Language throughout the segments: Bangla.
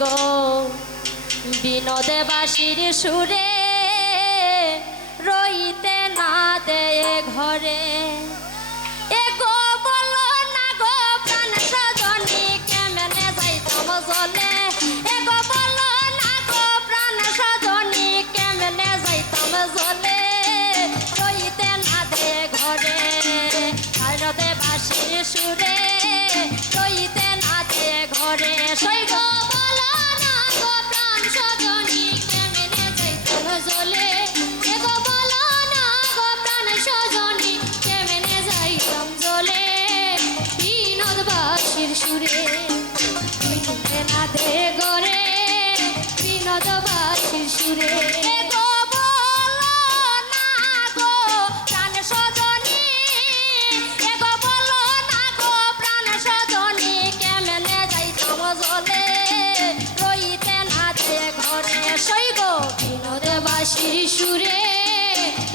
গো বিনোদে বাঁশির সুরে রইতে না দে ঘরে। এ গো বলো না গো প্রাণ সজনী কেমনে যাইতাম জলে। এ গো বলো না গো প্রাণ সজনী কেমনে যাইতাম জলে রইতে না দে ঘরে। বিনোদে বাঁশির সুরে রইতে না দে ঘরে। সই গো বলো না গো প্রাণ সজনী কেমনে যাইতাম জলে। এ গো বলো না গো প্রাণ সজনী কেমনে যাইতাম জলে বিনোদ বাঁশির সুরে রইতে না দে ঘরে। বিনোদ বাঁশির সুরে এ গো বলো না গো প্রাণ সজনী। এ গো বলো না গো প্রাণ সজনী কেমনে যাইতাম জলে রইতে না দে ঘরে। সই গো বিনোদে বাঁশির সুরে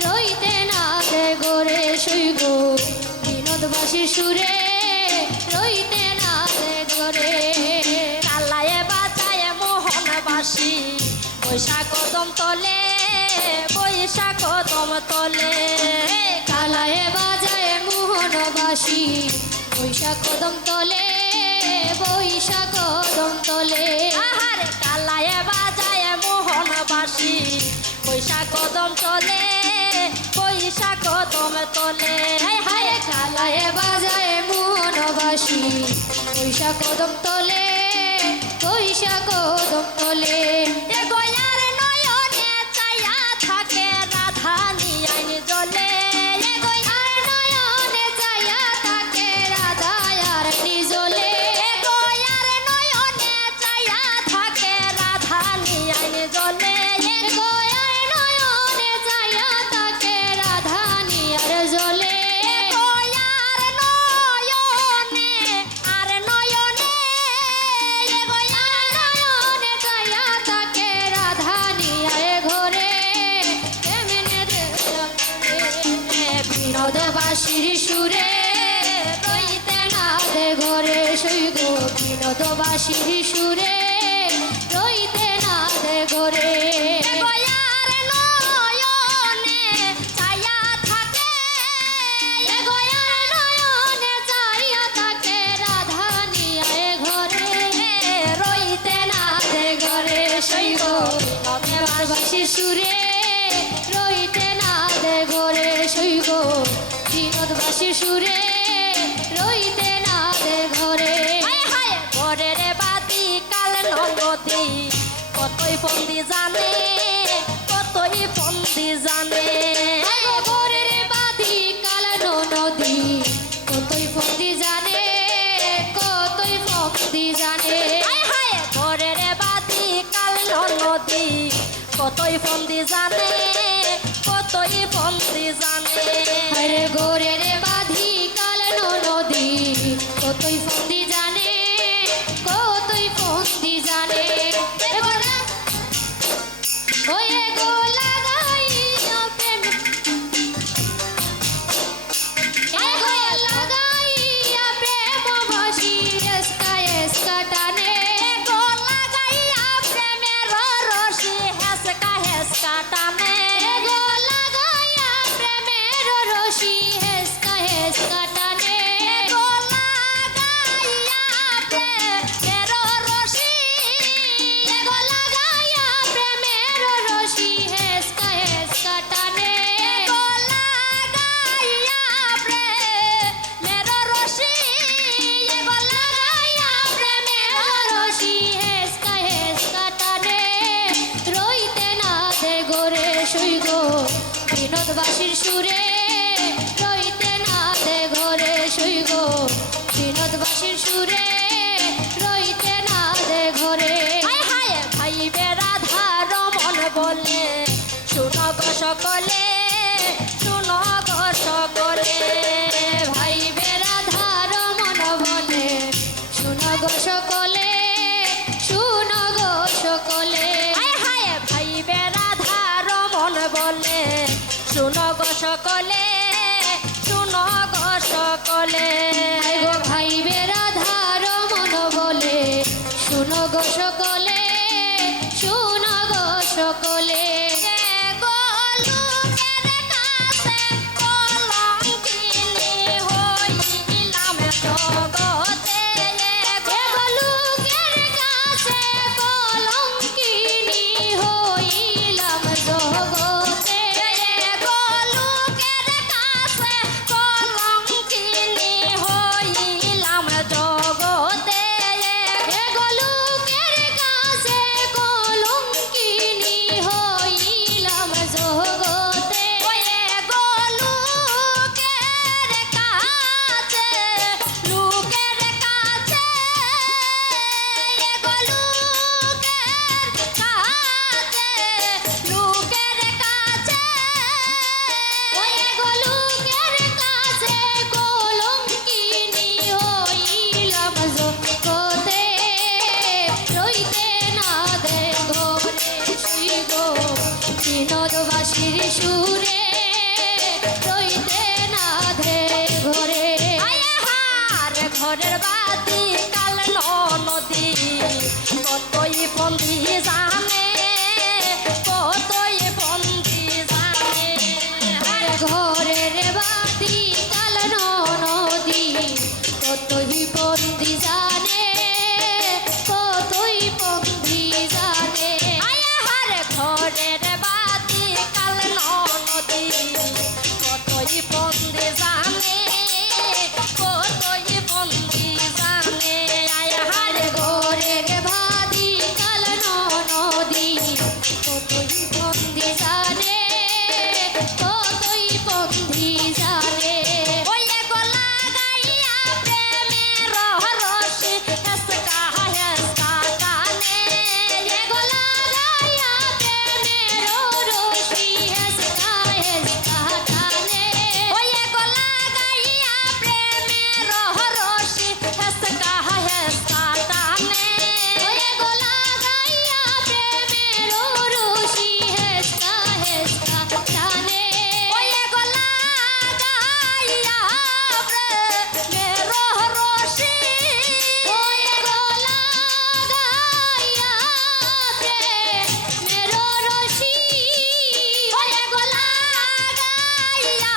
রইতে না দে ঘরে। সই গো বিনোদ বাঁশির সুরে রইতে না দে ঘরে। কালায়ে বাজায়ে মোহন বাঁশি বৈশাখ কদম তলে বৈশাখ কদম তলে। কালায়ে বাজায়ে মোহন বাঁশি বৈশাখ কদম তলে বৈশাখ কদম তলে। আহারে কালায়ে বাজায়ে মোহন বাঁশি বৈশাখ কদম তলে বৈশাখ কদম তলে। হায় কালায়ে বাজায়ে মোহন বাঁশি বৈশাখ কদম তলে বৈশাখ কদম তলে। এ গয়ার নয়নে চাইয়া থাকে রাধা নিয়াইন জলে। এ গয়ার নয়নে চাইয়া থাকে রাধা আর নিজলে। এ গয়ার নয়নে চাইয়া থাকে রাধা নিয়াইন জলে। এ গয়ার নয়নে চাইয়া থাকে রাধা নিয়ার জলে। এ গয়ার নয়নে আর নয়নে এ গয়ার নয়নে চাইয়া থাকে রাধা নিয়ার ঘরে। কেমনে দেখলাম বিনোদ বাঁশির সুরে রইতে না দে ঘরে। সই গো বিনোদ বাঁশির সুরে রইতে না দে ঘরে। এ গয়ার নয়নে চাইয়া থাকে এ গয়ার নয়নে চাইয়া থাকে রাধা নিয়ার ঘরে রইতে না দে ঘরে। সই গো বিনোদ বাঁশির সুরে রইতে না দে ঘরে। সই গো বিনোদ বাঁশির সুরে রইতে না দে ঘরে। ঘরের বাতি কাল নদী কতই ফন্দি জানে কতই ফন্দি জানে। ঘরের বাতি কাল নদী কতই ফন্দি জানে কতই ফন্দি জানে। ঘরের বাতি কাল নদী কতই ফন্দি জানে কতই ফন্দি জানে। ঘরের বাঁধি কাল নদী কতই ফন্দি জানে কতই ফন্দি জানে। ওয়ে গো লাগাইয়া প্রেম এ গো লাগাইয়া প্রেম বাঁশি এসকা এসকা টানে। গো লাগাইয়া প্রেমের রশি হেসকা হেসকা টানে। গো লাগাইয়া প্রেমের রশি হেসকা হেসকা টানে। গো লাগাইয়া প্রেমের রশি গো লাগাইয়া প্রেমের রশি হেসকা হেসকা টানে। গো লাগাইয়া প্রেমের রশি গো লাগাইয়া প্রেমের রশি হেসকা হেসকা টানে রইতে না দে ঘরে। সই গো বিনোদ বাঁশির সুরে রইতে না দে ঘরে। সই গো বিনোদ বাঁশির সুরে রইতে না দে ঘরে। ভাইবে রাধা রমন বলে শুনো গো সকলে শুনো গো সকলে। ভাইবে রাধা রমন বলে শুনো গো সকলে শুনো গো সকলে। ভাইবে রাধা রমন বলে শুনো গো সকলে শুনো গো সকলে। ভাইবে রাধা রমন বলে শুনো গো সকলে বিনোদবাসীর সুরে রইতে না ধে ঘরে হার ঘরের বাতি কাল নদী কতই বন্দি জানে কতই বন্দি জানে হার ঘরের বাতি কাল নদী কতই বন্দি জানে কতই বন্দি জানে হার ঘরের বাতি কাল নদী কতই বন্দি জানে কতই বন্দি জানে হার ঘরের বাতি কাল নদী কতই বন্দি জানে কতই বন্দি জানে ওই গলা গাইয়া প্রেমের রহস্য হেসকা হেসকা টানে গলা গাইয়া প্রেমের রহস্য হেসকা হেসকা টানে ওই গলা গাইয়া প্রেমের রহস্য হেসকা হেসকা টানে ওই গলা গাইয়া প্রেমের রহস্য হেসকা হেসকা টানে ওই গলা গাইয়া প্রেমের রহস্য ওই গলা গাইয়া প্রেমের রহস্য ওই গলা গাইয়া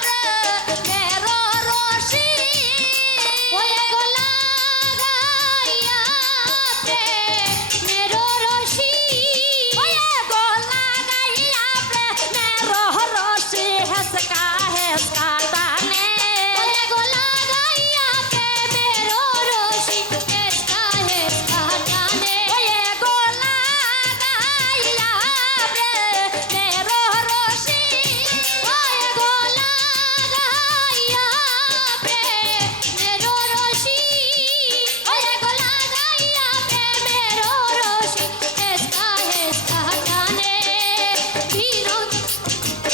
প্রেমের রহস্য ওই গলা গাইয়া প্রেমের রহস্য ওই গলা গাইয়া প্রেমের রহস্য হেসকা হেসকা টানে ওই গলা গাইয়া প্রেমের রহস্য হেসকা হেসকা টানে ওই গলা গাইয়া প্রেমের রহস্য ওই গলা গাইয়া প্রেমের রহস্য ওই গলা গাইয়া প্রেমের রহস্য হেসকা হেসকা টানে বিনোদ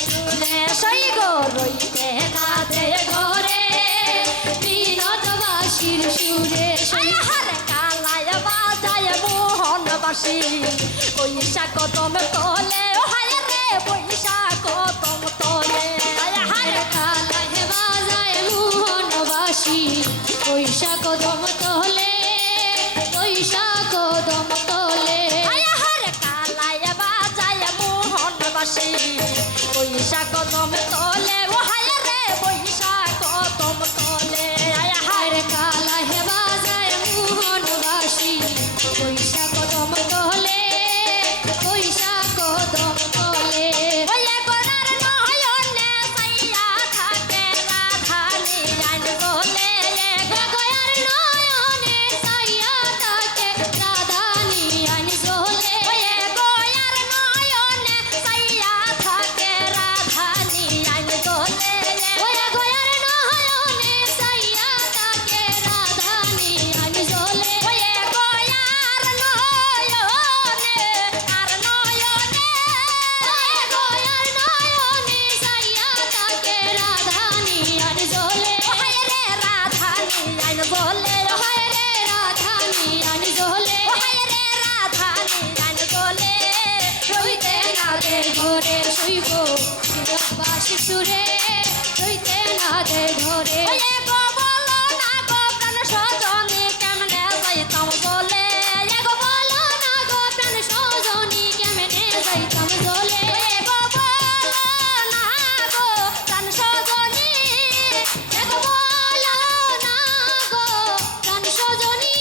শুনে সই গো রইতে না দে ঘরে বিনোদবাসীর সুরে হার কালায় বাজায় মোহনবাসী পয়সা কদম তোলে ও হায় রে পয়সা কদম তোলে হার কালায় বাজায় মোহনবাসী পয়সা কদম তোলে পয়সা কদম তোলে হার কালায় বাজায় মোহনবাসী পয়সা কদম তোলে ও হায় রে পয়সা কদম তোলে হার কালায় বাজায় মোহনবাসী পয়সা কদম তোলে পয়সা কদম তোলে ওই গোড়ার নয়নে সাইয়া থাকে রাধানি আইন বলে গয়ার নয়নে সাইয়া থাকে রাধানি আইন বলে ওই গয়ার নয়নে সাইয়া থাকে রাধানি আইন বলে ওই গয়ার নয়নে সাইয়া থাকে রাধানি আইন বলে ওই গয়ার নয়নে আর নয়নে ওই গয়ার নয়নে সাইয়া থাকে রাধানি আইন বলে হায় রে রাধানি আইন বলে হায় রে রাধানি আইন বলে হায় রে রাধানি আইন বলে রইতে না দে ঘরে শুইব বিনোদবাসী সুরে রইতে না দে ঘরে গো বলো না গো প্রাণ সজনী কেমনে যাইতাম বলে গো বলো না গো প্রাণ সজনী কেমনে যাইতাম বলে গো বলো না গো প্রাণ সজনী গো বলো না গো প্রাণ সজনী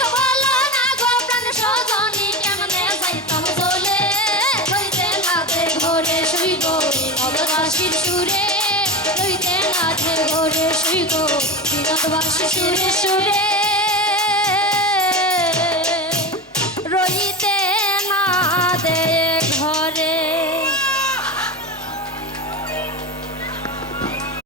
গো বলো না গো প্রাণ সজনী কেমনে যাইতাম বলে রইতে না দে ঘরে শুইব বিনোদবাসীর সুরে রইতে না দে ঘরে শুইব বিনোদবাসীর সুরে সুরে